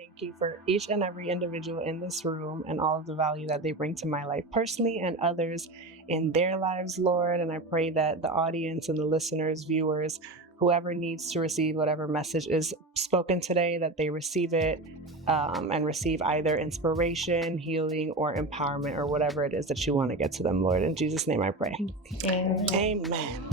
thank you for each and every individual in this room and all of the value that they bring to my life personally and others in their lives, Lord. And I pray that the audience and the listeners, viewers, whoever needs to receive whatever message is spoken today, that they receive it and receive either inspiration, healing, or empowerment, or whatever it is that you want to get to them, Lord. In Jesus' name I pray. Amen. Amen.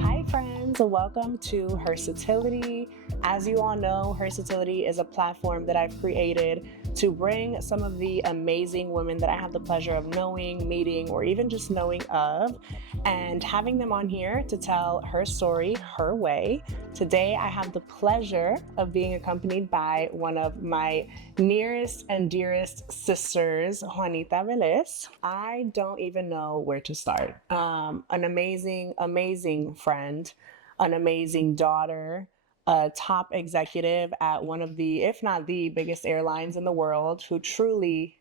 Hi, friends. Welcome to Hersatility. As you all know, Hersatility is a platform that I've created to bring some of the amazing women that I have the pleasure of knowing, meeting, or even just knowing of, and having them on here to tell her story, her way. Today, I have the pleasure of being accompanied by one of my nearest and dearest sisters, Juanita Velez. I don't even know where to start. An amazing, amazing friend, an amazing daughter, a top executive at one of the, if not the biggest airlines in the world, who truly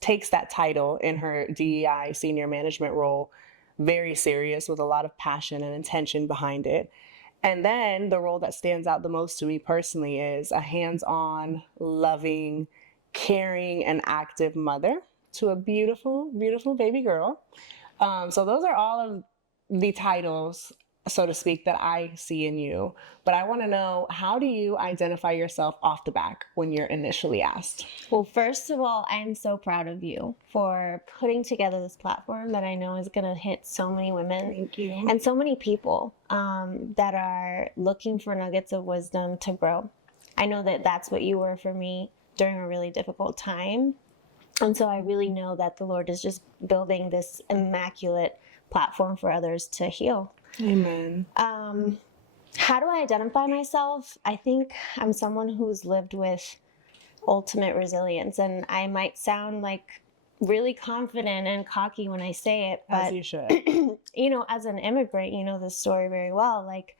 takes that title in her DEI senior management role very serious, with a lot of passion and intention behind it. And then the role that stands out the most to me personally is a hands-on, loving, caring, and active mother to a beautiful, beautiful baby girl. So those are all of the titles, so to speak, that I see in you. But I want to know, how do you identify yourself off the back when you're initially asked? Well, first of all, I'm so proud of you for putting together this platform that I know is going to hit so many women. Thank you. And so many people that are looking for nuggets of wisdom to grow. I know that that's what you were for me during a really difficult time. And so I really know that the Lord is just building this immaculate platform for others to heal. Amen. How do I identify myself? I think I'm someone who's lived with ultimate resilience, and I might sound like really confident and cocky when I say it, but As you should. you know, as an immigrant, you know this story very well. Like,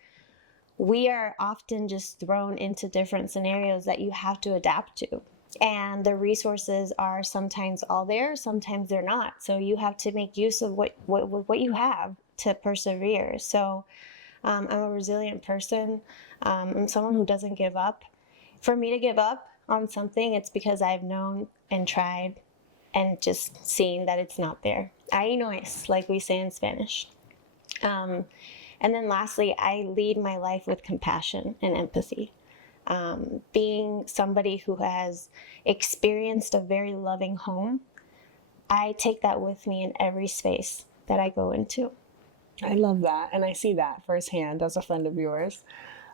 we are often just thrown into different scenarios that you have to adapt to. And the resources are sometimes all there, sometimes they're not. So you have to make use of what you have to persevere. So I'm a resilient person. I'm someone who doesn't give up. For me to give up on something, it's because I've known and tried and just seen that it's not there. Ahí no es, like we say in Spanish. And then lastly, I lead my life with compassion and empathy. Being somebody who has experienced a very loving home, I take that with me in every space that I go into. I love that. And I see that firsthand as a friend of yours.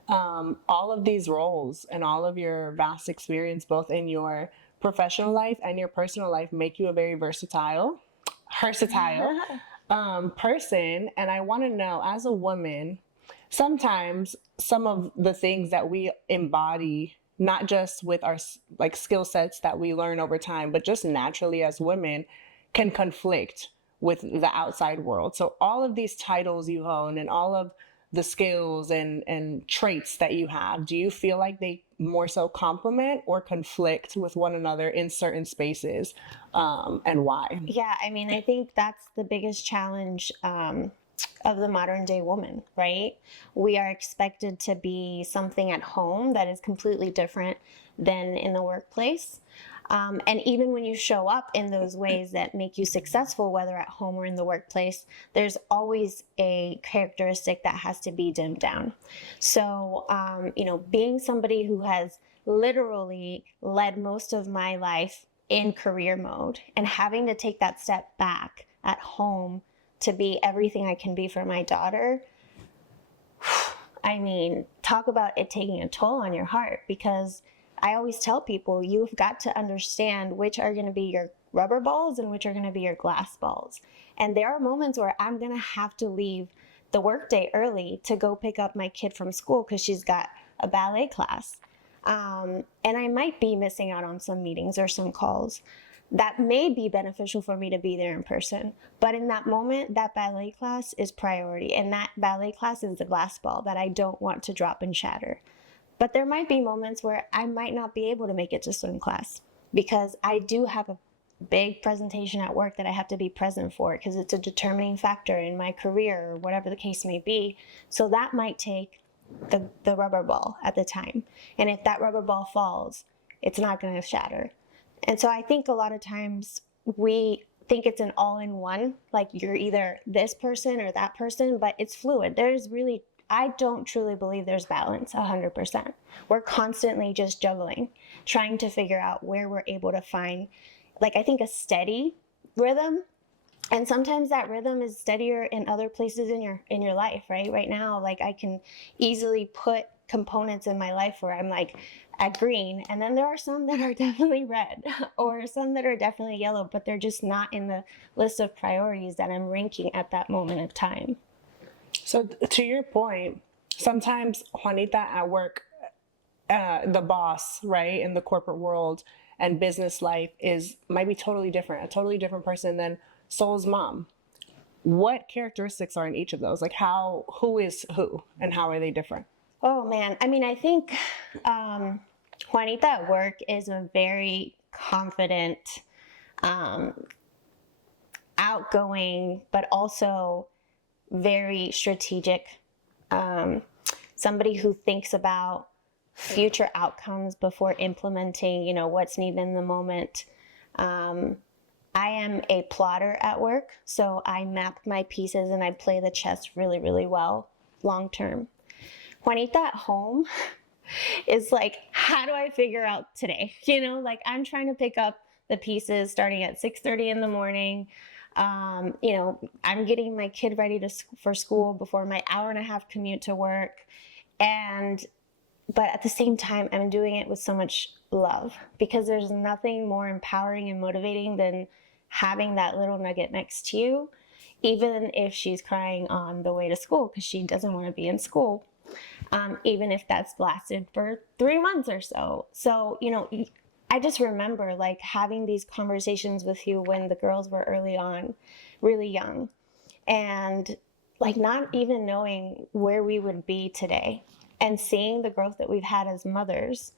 All of these roles and all of your vast experience, both in your professional life and your personal life, make you a very versatile person. And I want to know, as a woman, sometimes some of the things that we embody, not just with our like skill sets that we learn over time, but just naturally as women, can conflict with the outside world. So all of these titles you own and all of the skills and traits that you have, do you feel like they more so complement or conflict with one another in certain spaces, and why? Yeah, I mean, I think that's the biggest challenge of the modern day woman, right? We are expected to be something at home that is completely different than in the workplace. And even when you show up in those ways that make you successful, whether at home or in the workplace, there's always a characteristic that has to be dimmed down. So, you know, being somebody who has literally led most of my life in career mode and having to take that step back at home to be everything I can be for my daughter, I mean, talk about it taking a toll on your heart, because I always tell people, you've got to understand which are going to be your rubber balls and which are going to be your glass balls. And there are moments where I'm going to have to leave the workday early to go pick up my kid from school because she's got a ballet class. And I might be missing out on some meetings or some calls. That may be beneficial for me to be there in person. But in that moment, that ballet class is priority. And that ballet class is the glass ball that I don't want to drop and shatter. But there might be moments where I might not be able to make it to swim class because I do have a big presentation at work that I have to be present for because it's a determining factor in my career or whatever the case may be. So that might take the rubber ball at the time. And if that rubber ball falls, it's not going to shatter. And so I think a lot of times we think it's an all-in-one, like you're either this person or that person, but it's fluid. I don't truly believe there's balance 100%. We're constantly just juggling, trying to figure out where we're able to find, like, I think a steady rhythm. And sometimes that rhythm is steadier in other places in your life, right? Right now, like, I can easily put components in my life where I'm like at green, and then there are some that are definitely red or some that are definitely yellow, but they're just not in the list of priorities that I'm ranking at that moment of time. So to your point, sometimes Juanita at work, the boss, right, in the corporate world and business life might be totally different, a totally different person than Soul's mom. What characteristics are in each of those? Like who is who and how are they different? Oh man, I mean, I think Juanita at work is a very confident, outgoing, but also very strategic, somebody who thinks about future outcomes before implementing, what's needed in the moment. I am a plotter at work, so I map my pieces and I play the chess really, really well long term. Juanita at home is like, how do I figure out today? Like, I'm trying to pick up the pieces starting at 6:30 in the morning. I'm getting my kid ready for school before my hour-and-a-half commute to work. But at the same time, I'm doing it with so much love, because there's nothing more empowering and motivating than having that little nugget next to you, even if she's crying on the way to school because she doesn't want to be in school, even if that's lasted for 3 months or so. So, I just remember like having these conversations with you when the girls were early on, really young, and like not even knowing where we would be today, and seeing the growth that we've had as mothers.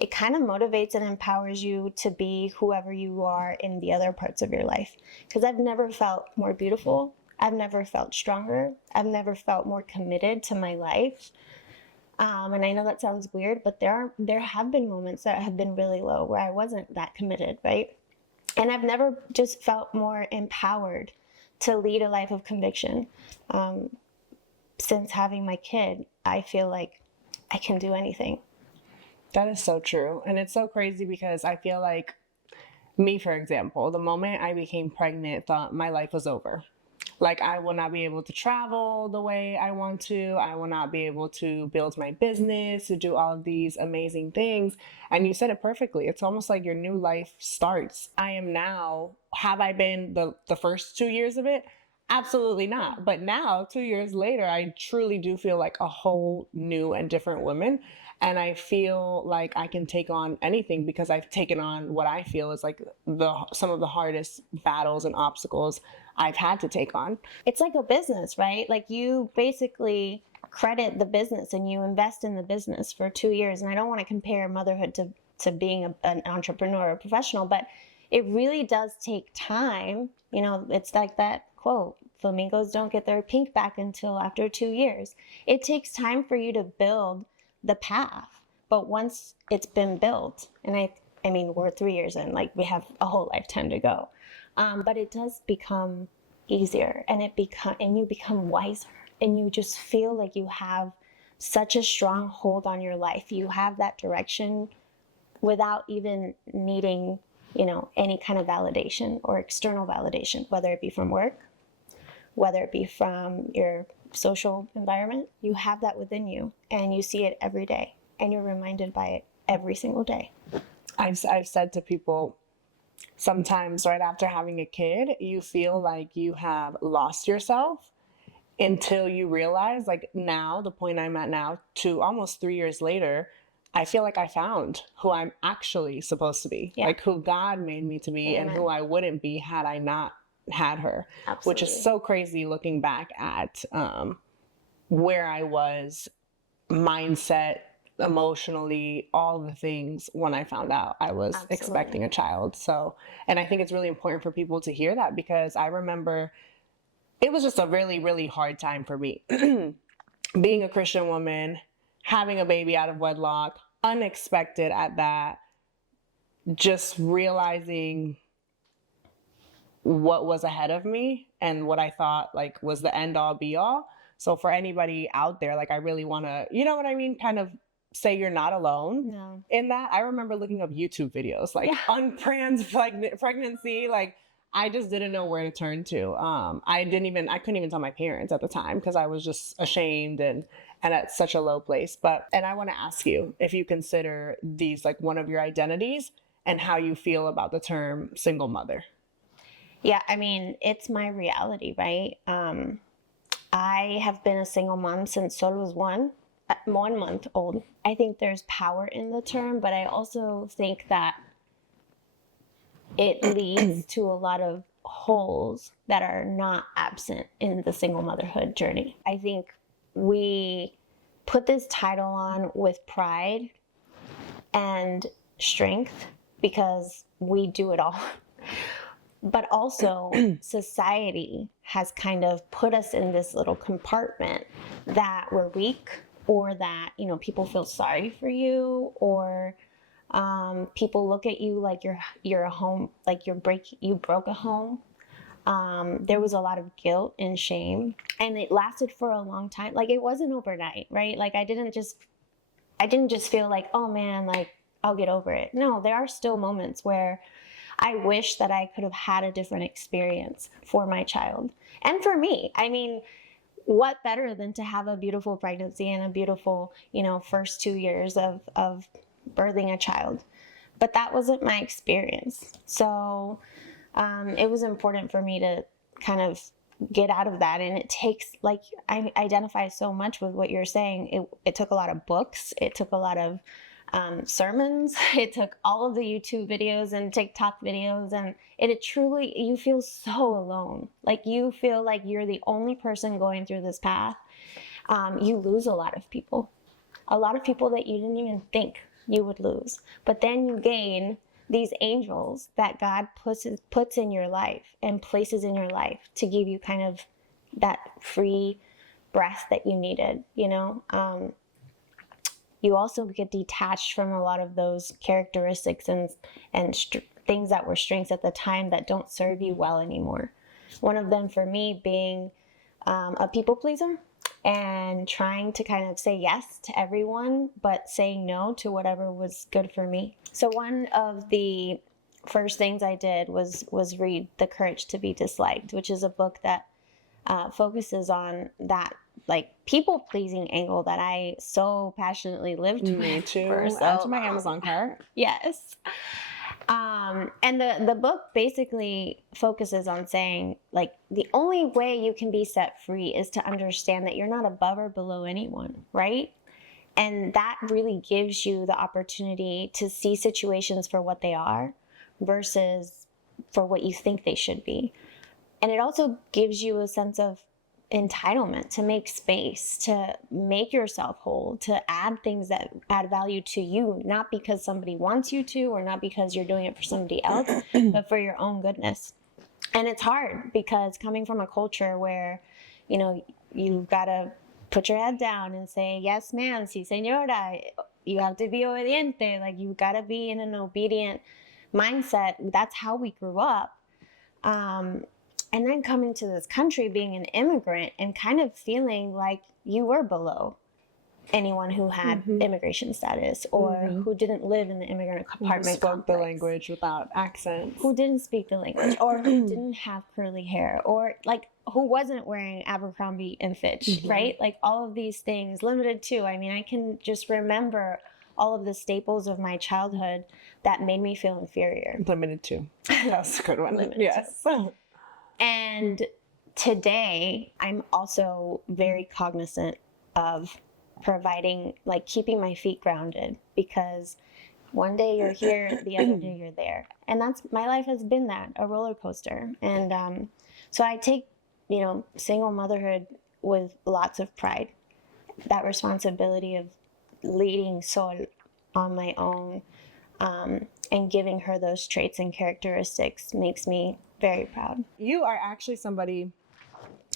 It kind of motivates and empowers you to be whoever you are in the other parts of your life. Because I've never felt more beautiful. I've never felt stronger. I've never felt more committed to my life. And I know that sounds weird, but there have been moments that have been really low where I wasn't that committed, right? And I've never just felt more empowered to lead a life of conviction. Since having my kid, I feel like I can do anything. That is so true. And it's so crazy because I feel like me, for example, the moment I became pregnant, thought my life was over. Like, I will not be able to travel the way I want to. I will not be able to build my business, to do all of these amazing things. And you said it perfectly. It's almost like your new life starts. Have I been the first 2 years of it? Absolutely not. But now, 2 years later, I truly do feel like a whole new and different woman. And I feel like I can take on anything because I've taken on what I feel is like some of the hardest battles and obstacles I've had to take on. It's like a business, right? Like, you basically credit the business and you invest in the business for 2 years. And I don't want to compare motherhood to being an entrepreneur or professional, but it really does take time. It's like that quote, flamingos don't get their pink back until after 2 years. It takes time for you to build the path, but once it's been built, and I mean, we're 3 years in, like, we have a whole lifetime to go, but it does become easier, and you become wiser, and you just feel like you have such a strong hold on your life. You have that direction without even needing, any kind of validation or external validation, whether it be from work, whether it be from your social environment. You have that within you, and you see it every day, and you're reminded by it every single day. I've said to people, sometimes right after having a kid, you feel like you have lost yourself until you realize, like, now, the point I'm at now, to almost 3 years later, I feel like I found who I'm actually supposed to be, like who God made me to be. Amen. And who I wouldn't be had I not had her. Absolutely. Which is so crazy looking back at where I was, mindset, emotionally, all the things when I found out I was Absolutely. Expecting a child. So, and I think it's really important for people to hear that, because I remember it was just a really, really hard time for me. Being a Christian woman, having a baby out of wedlock, unexpected at that, just realizing what was ahead of me and what I thought like was the end all be all. So for anybody out there, like I really want to, you know what I mean? Kind of say you're not alone in that. I remember looking up YouTube videos like on trans pregnancy. Like I just didn't know where to turn to. I couldn't even tell my parents at the time because I was just ashamed and at such a low place. And I want to ask you if you consider these like one of your identities and how you feel about the term single mother. Yeah, I mean, it's my reality, right? I have been a single mom since Sol was 1 month old. I think there's power in the term, but I also think that it leads to a lot of holes that are not absent in the single motherhood journey. I think we put this title on with pride and strength because we do it all. But also society has kind of put us in this little compartment that we're weak, or that, you know, people feel sorry for you, or people look at you like you're a home, like you broke a home. There was a lot of guilt and shame, and it lasted for a long time. Like it wasn't overnight, right? Like I didn't just feel like, oh man, like I'll get over it. No, there are still moments where I wish that I could have had a different experience for my child and for me. I mean, what better than to have a beautiful pregnancy and a beautiful, you know, first 2 years of birthing a child. But that wasn't my experience. So it was important for me to kind of get out of that. And it takes, like, I identify so much with what you're saying. It took a lot of books. It took a lot of sermons. It took all of the YouTube videos and TikTok videos, and it truly, you feel so alone. Like you feel like you're the only person going through this path. You lose a lot of people that you didn't even think you would lose. But then you gain these angels that God puts in your life and places in your life to give you kind of that free breath that you needed, you know? You also get detached from a lot of those characteristics and things that were strengths at the time that don't serve you well anymore. One of them for me being a people pleaser and trying to kind of say yes to everyone, but saying no to whatever was good for me. So one of the first things I did was read The Courage to be Disliked, which is a book that focuses on that like people pleasing angle that I so passionately lived with. Me too. Add to my Amazon cart. Yes. And the book basically focuses on saying, like, the only way you can be set free is to understand that you're not above or below anyone, right? And that really gives you the opportunity to see situations for what they are versus for what you think they should be. And it also gives you a sense of entitlement to make space, to make yourself whole, to add things that add value to you, not because somebody wants you to, or not because you're doing it for somebody else, but for your own goodness. And it's hard because coming from a culture where, you know, you've got to put your head down and say, yes, ma'am, si, señora, you have to be obediente, like you've got to be in an obedient mindset. That's how we grew up. And then coming to this country, being an immigrant and kind of feeling like you were below anyone who had immigration status or who didn't live in the immigrant apartment who spoke complex. The language without accents. Who didn't speak the language, or who didn't have curly hair, or like who wasn't wearing Abercrombie and Fitch, right? Like all of these things, limited to, I mean, I can just remember all of the staples of my childhood that made me feel inferior. Limited to. That's a good one. Yes. And today, I'm also very cognizant of providing, like keeping my feet grounded, because one day you're here, the other day you're there. And that's, my life has been that, a roller coaster. And so I take, you know, single motherhood with lots of pride. That responsibility of leading Sol on my own and giving her those traits and characteristics makes me very proud. You are actually somebody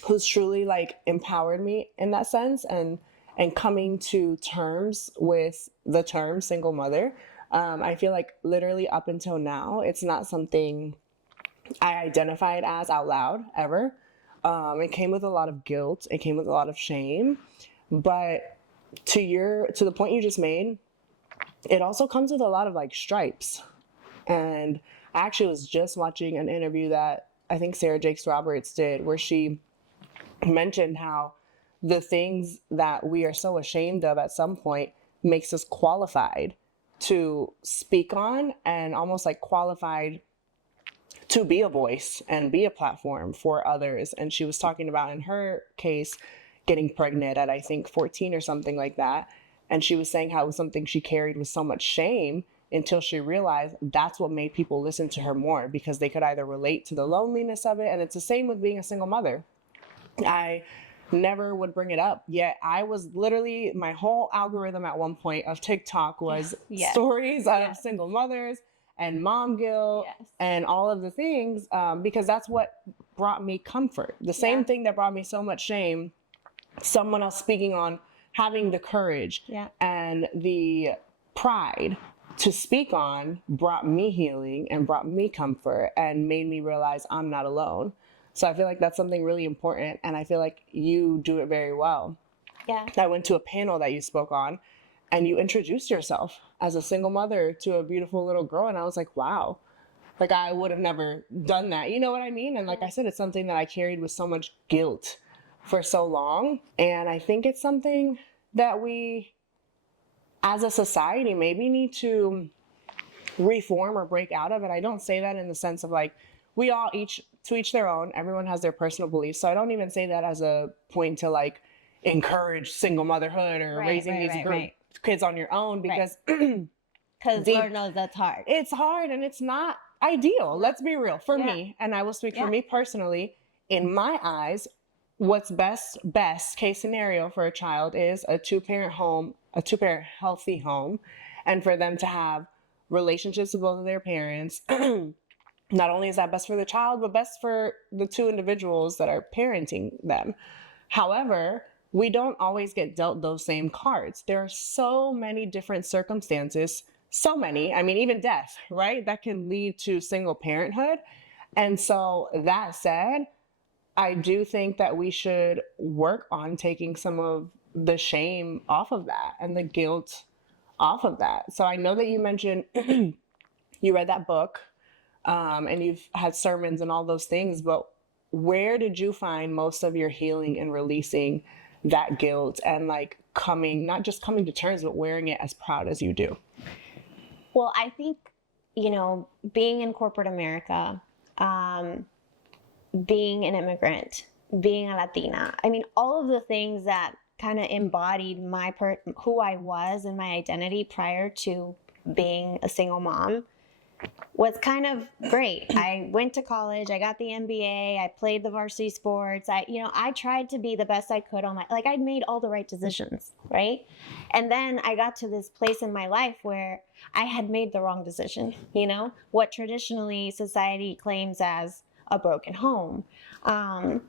who's truly like empowered me in that sense, and and coming to terms with the term single mother. I feel like literally up until now, it's not something I identified as out loud ever. It came with a lot of guilt. It came with a lot of shame. But to the point you just made, it also comes with a lot of like stripes. And I actually was just watching an interview that I think Sarah Jakes Roberts did, where she mentioned how the things that we are so ashamed of at some point makes us qualified to speak on, and almost like qualified to be a voice and be a platform for others. And she was talking about, in her case, getting pregnant at I think 14 or something like that. And she was saying how it was something she carried with so much shame until she realized that's what made people listen to her more, because they could either relate to the loneliness of it. And it's the same with being a single mother. I never would bring it up, yet I was literally, my whole algorithm at one point of TikTok was stories of single mothers and mom guilt and all of the things, because that's what brought me comfort. The same thing that brought me so much shame, someone else speaking on having the courage and the pride to speak on, brought me healing and brought me comfort and made me realize I'm not alone. So I feel like that's something really important, and I feel like you do it very well. Yeah. I went to a panel that you spoke on, and you introduced yourself as a single mother to a beautiful little girl, and I was like, wow. Like, I would have never done that. You know what I mean? And like I said, it's something that I carried with so much guilt for so long, and I think it's something that we, as a society, maybe need to reform or break out of. And I don't say that in the sense of like, we all to each their own. Everyone has their personal beliefs. So I don't even say that as a point to like encourage single motherhood or raising these kids on your own, because Lord knows that's hard. It's hard and it's not ideal. Let's be real. For me, and I will speak for me personally, in my eyes, what's best case scenario for a child is a two-parent home, a two-parent healthy home, and for them to have relationships with both of their parents. Not only is that best for the child, but best for the two individuals that are parenting them. However, we don't always get dealt those same cards. There are so many different circumstances, so many, I mean, even death, right? That can lead to single parenthood. And so that said, I do think that we should work on taking some of the shame off of that and the guilt off of that. So I know that you mentioned you read that book, and you've had sermons and all those things, but where did you find most of your healing and releasing that guilt and like not just coming to terms, but wearing it as proud as you do? Well, I think, being in corporate America, being an immigrant, being a Latina, I mean, all of the things that kind of embodied who I was and my identity prior to being a single mom was kind of great. I went to college, I got the MBA, I played the varsity sports. I tried to be the best I could I made all the right decisions, right? And then I got to this place in my life where I had made the wrong decision, what traditionally society claims as a broken home. And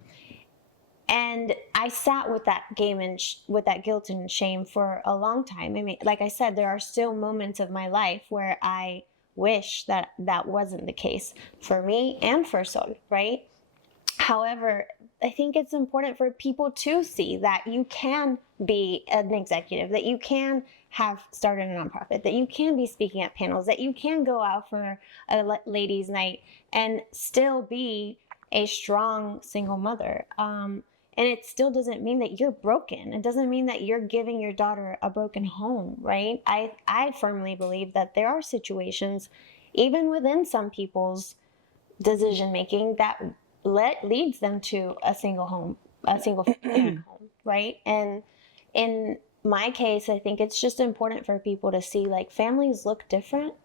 I sat with that game and with that guilt and shame for a long time. I mean, like I said, there are still moments of my life where I wish that wasn't the case for me and for Sol, right? However, I think it's important for people to see that you can be an executive, that you can have started a nonprofit, that you can be speaking at panels, that you can go out for a ladies' night and still be a strong single mother. And it still doesn't mean that you're broken. It doesn't mean that you're giving your daughter a broken home, right? I firmly believe that there are situations, even within some people's decision making, that leads them to a single parent home, right? And in my case, I think it's just important for people to see like families look different,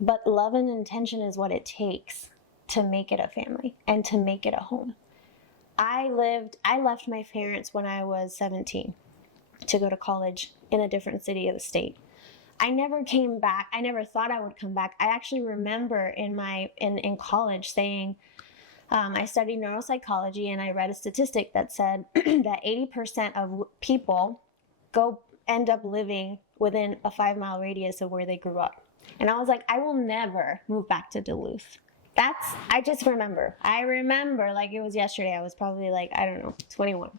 but love and intention is what it takes to make it a family and to make it a home. I left my parents when I was 17 to go to college in a different city of the state. I never came back. I never thought I would come back. I actually remember in college saying, I studied neuropsychology, and I read a statistic that said that 80% of people go end up living within a 5-mile radius of where they grew up. And I was like, I will never move back to Duluth. I just remember. I remember like it was yesterday. I was probably like, I don't know, 21.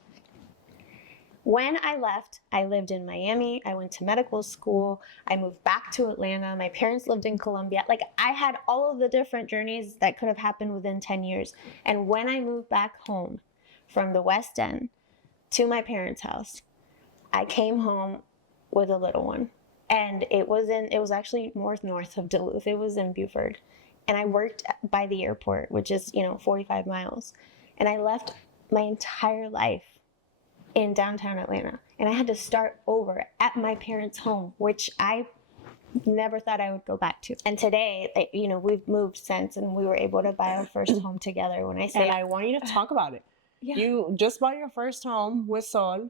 When I left, I lived in Miami. I went to medical school. I moved back to Atlanta. My parents lived in Colombia. Like I had all of the different journeys that could have happened within 10 years. And when I moved back home from the West End to my parents' house, I came home with a little one. And it was actually more north of Duluth. It was in Beaufort. And I worked by the airport, which is, 45 miles. And I left my entire life in downtown Atlanta. And I had to start over at my parents' home, which I never thought I would go back to. And today, we've moved since, and we were able to buy our first home together. When I say, and I want you to talk about it. Yeah. You just bought your first home with Sol.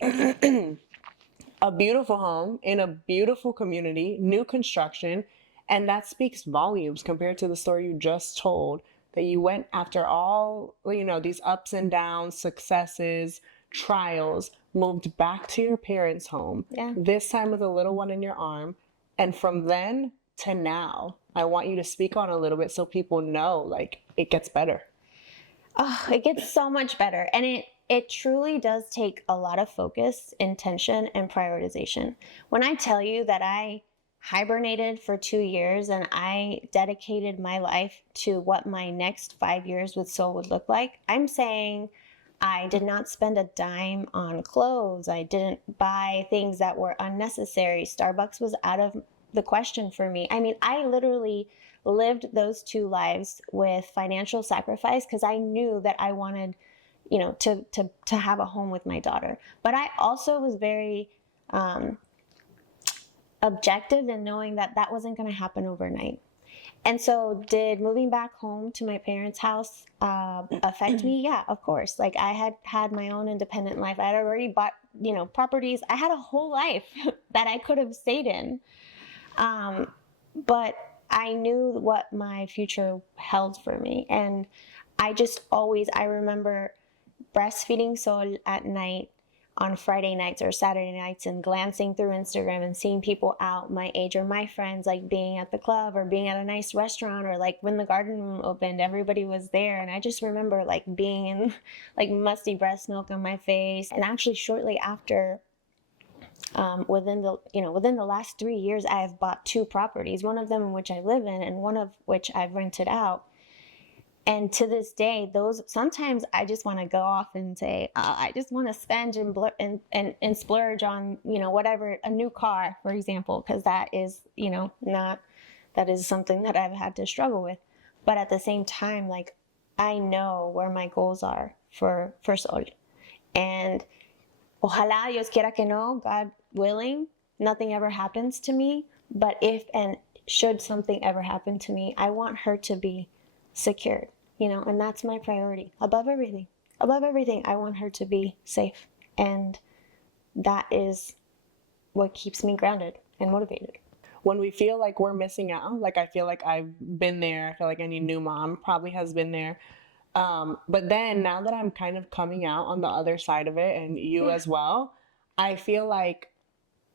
A beautiful home in a beautiful community, new construction. And that speaks volumes compared to the story you just told, that you went after all, these ups and downs, successes, trials, moved back to your parents' home, this time with a little one in your arm. And from then to now, I want you to speak on a little bit so people know, like, it gets better. Oh, it gets so much better. And it truly does take a lot of focus, intention, and prioritization. When I tell you that I hibernated for 2 years and I dedicated my life to what my next 5 years with Sol would look like, I'm saying I did not spend a dime on clothes. I didn't buy things that were unnecessary. Starbucks was out of the question for me. I mean, I literally lived those 2 lives with financial sacrifice because I knew that I wanted, to have a home with my daughter. But I also was very objective in knowing that that wasn't going to happen overnight. And so did moving back home to my parents' house affect me? Yeah, of course. Like I had my own independent life. I had already bought, properties. I had a whole life that I could have stayed in. But I knew what my future held for me. And I remember breastfeeding Sol at night on Friday nights or Saturday nights and glancing through Instagram and seeing people out my age or my friends, like being at the club or being at a nice restaurant, or like when the garden room opened, everybody was there. And I just remember like being in like musty breast milk on my face. And actually shortly after, within the last 3 years, I have bought 2 properties, one of them in which I live in and one of which I've rented out. And to this day, sometimes I just want to go off and say, I just want to spend and splurge on, whatever, a new car, for example, because that is, that is something that I've had to struggle with. But at the same time, like, I know where my goals are for Sol. And ojalá Dios quiera que no, God willing, nothing ever happens to me. But if and should something ever happen to me, I want her to be secured, and that's my priority above everything. Above everything, I want her to be safe. And that is what keeps me grounded and motivated. When we feel like we're missing out, like I feel like I've been there, I feel like any new mom probably has been there. But then now that I'm kind of coming out on the other side of it, and you as well, I feel like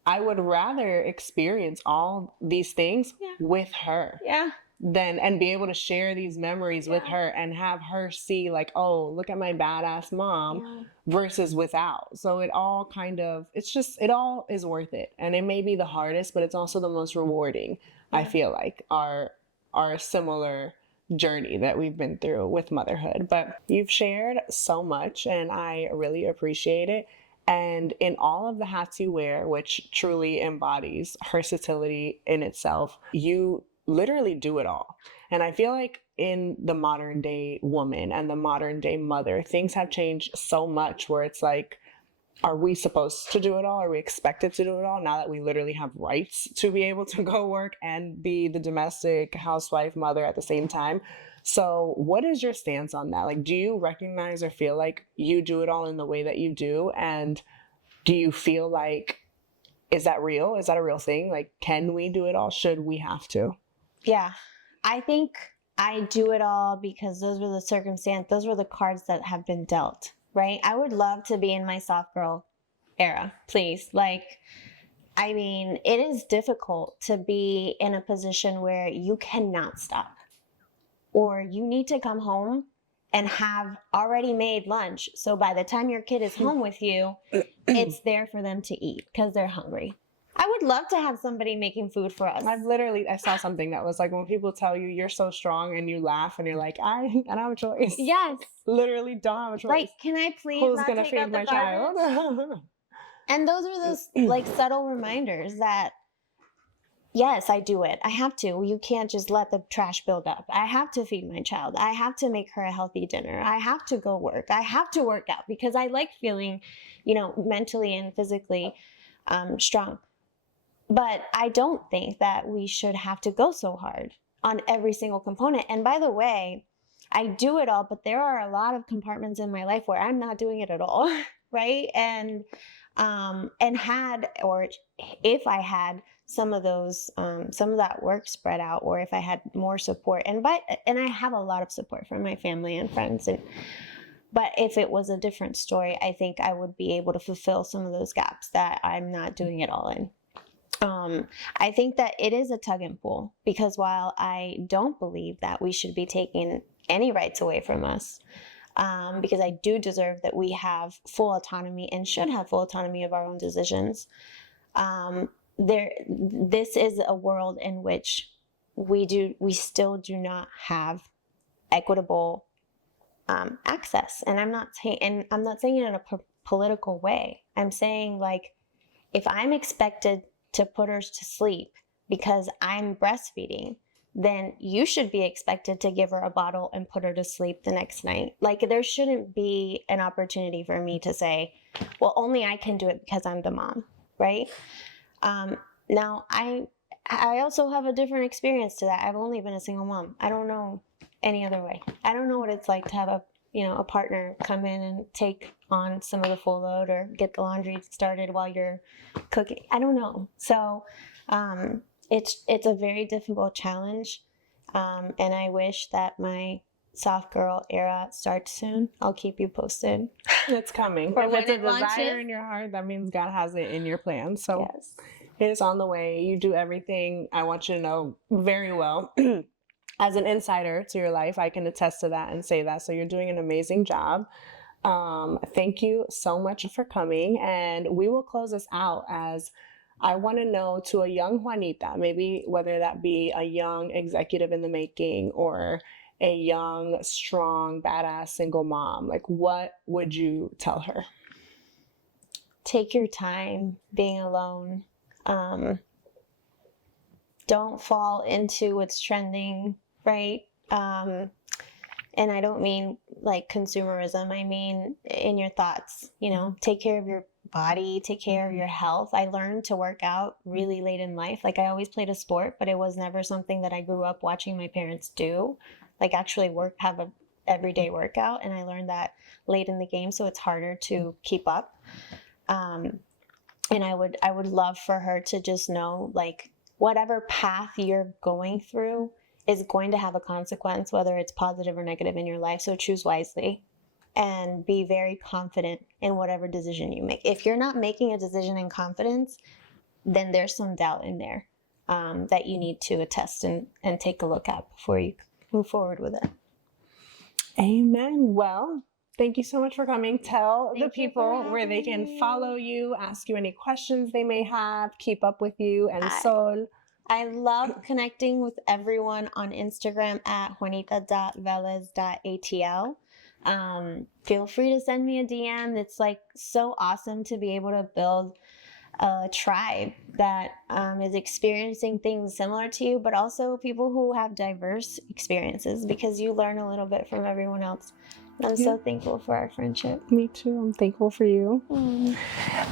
I would rather experience all these things with her. Yeah. And be able to share these memories with her and have her see like, oh, look at my badass mom versus without. So it all it all is worth it. And it may be the hardest, but it's also the most rewarding. I feel like our similar journey that we've been through with motherhood. But you've shared so much and I really appreciate it. And in all of the hats you wear, which truly embodies Hersatility in itself, you literally do it all. And I feel like in the modern day woman and the modern day mother, things have changed so much where it's like, are we supposed to do it all? Are we expected to do it all now that we literally have rights to be able to go work and be the domestic housewife mother at the same time? So what is your stance on that? Like, do you recognize or feel like you do it all in the way that you do? And do you feel like, is that real? Is that a real thing? Like, can we do it all? Should we have to? Yeah, I think I do it all because those were the cards that have been dealt, right? I would love to be in my soft girl era, please. Like, I mean, it is difficult to be in a position where you cannot stop, or you need to come home and have already made lunch. So by the time your kid is home with you, it's there for them to eat because they're hungry. I would love to have somebody making food for us. I saw something that was like, when people tell you you're so strong and you laugh and you're like, I don't have a choice. Yes. Literally don't have a choice. Like, can I please Who's not gonna take feed out the my garbage? child? And those are those like subtle reminders that, yes, I do it. I have to. You can't just let the trash build up. I have to feed my child. I have to make her a healthy dinner. I have to go work. I have to work out because I like feeling, mentally and physically strong. But I don't think that we should have to go so hard on every single component. And by the way, I do it all, but there are a lot of compartments in my life where I'm not doing it at all, right? And if I had some of that work spread out, or if I had more support, and I have a lot of support from my family and friends, but if it was a different story, I think I would be able to fulfill some of those gaps that I'm not doing it all in. I think that it is a tug and pull, because while I don't believe that we should be taking any rights away from us, because I do deserve that we have full autonomy and should have full autonomy of our own decisions, this is a world in which we still do not have equitable access. And I'm not saying it in a political way. I'm saying, like, if I'm expected to put her to sleep because I'm breastfeeding, then you should be expected to give her a bottle and put her to sleep the next night. Like, there shouldn't be an opportunity for me to say, well, only I can do it because I'm the mom, right? Now, I also have a different experience to that. I've only been a single mom. I don't know any other way. I don't know what it's like to have a partner come in and take on some of the full load, or get the laundry started while you're cooking. I don't know. So it's a very difficult challenge. And I wish that my soft girl era starts soon. I'll keep you posted. It's coming. If it's a desire in your heart, that means God has it in your plan. So yes, it is on the way. You do everything, I want you to know, very well. As an insider to your life, I can attest to that and say that. So you're doing an amazing job. Thank you so much for coming. And we will close this out as I want to know, to a young Juanita, maybe whether that be a young executive in the making or a young, strong, badass single mom, like, what would you tell her? Take your time being alone. Don't fall into what's trending, right? And I don't mean like consumerism. I mean in your thoughts, take care of your body, take care of your health. I learned to work out really late in life. Like, I always played a sport, but it was never something that I grew up watching my parents do. Like, actually have a everyday workout. And I learned that late in the game. So it's harder to keep up. And I would love for her to just know, like, whatever path you're going through is going to have a consequence, whether it's positive or negative in your life. So choose wisely and be very confident in whatever decision you make. If you're not making a decision in confidence, then there's some doubt in there that you need to attest and take a look at before you move forward with it. Amen. Well, thank you so much for coming. Tell the people where they can follow you, ask you any questions they may have, keep up with you and Sol. I love connecting with everyone on Instagram at juanita.velez.atl. Feel free to send me a DM. It's like so awesome to be able to build a tribe that is experiencing things similar to you, but also people who have diverse experiences, because you learn a little bit from everyone else. I'm so thankful for our friendship. Me too. I'm thankful for you.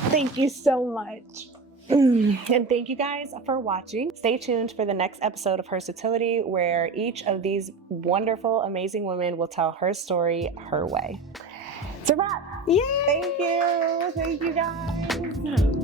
Thank you so much. And thank you guys for watching. Stay tuned for the next episode of Hersatility, where each of these wonderful, amazing women will tell her story her way. It's a wrap. Yay! Thank you. Thank you guys.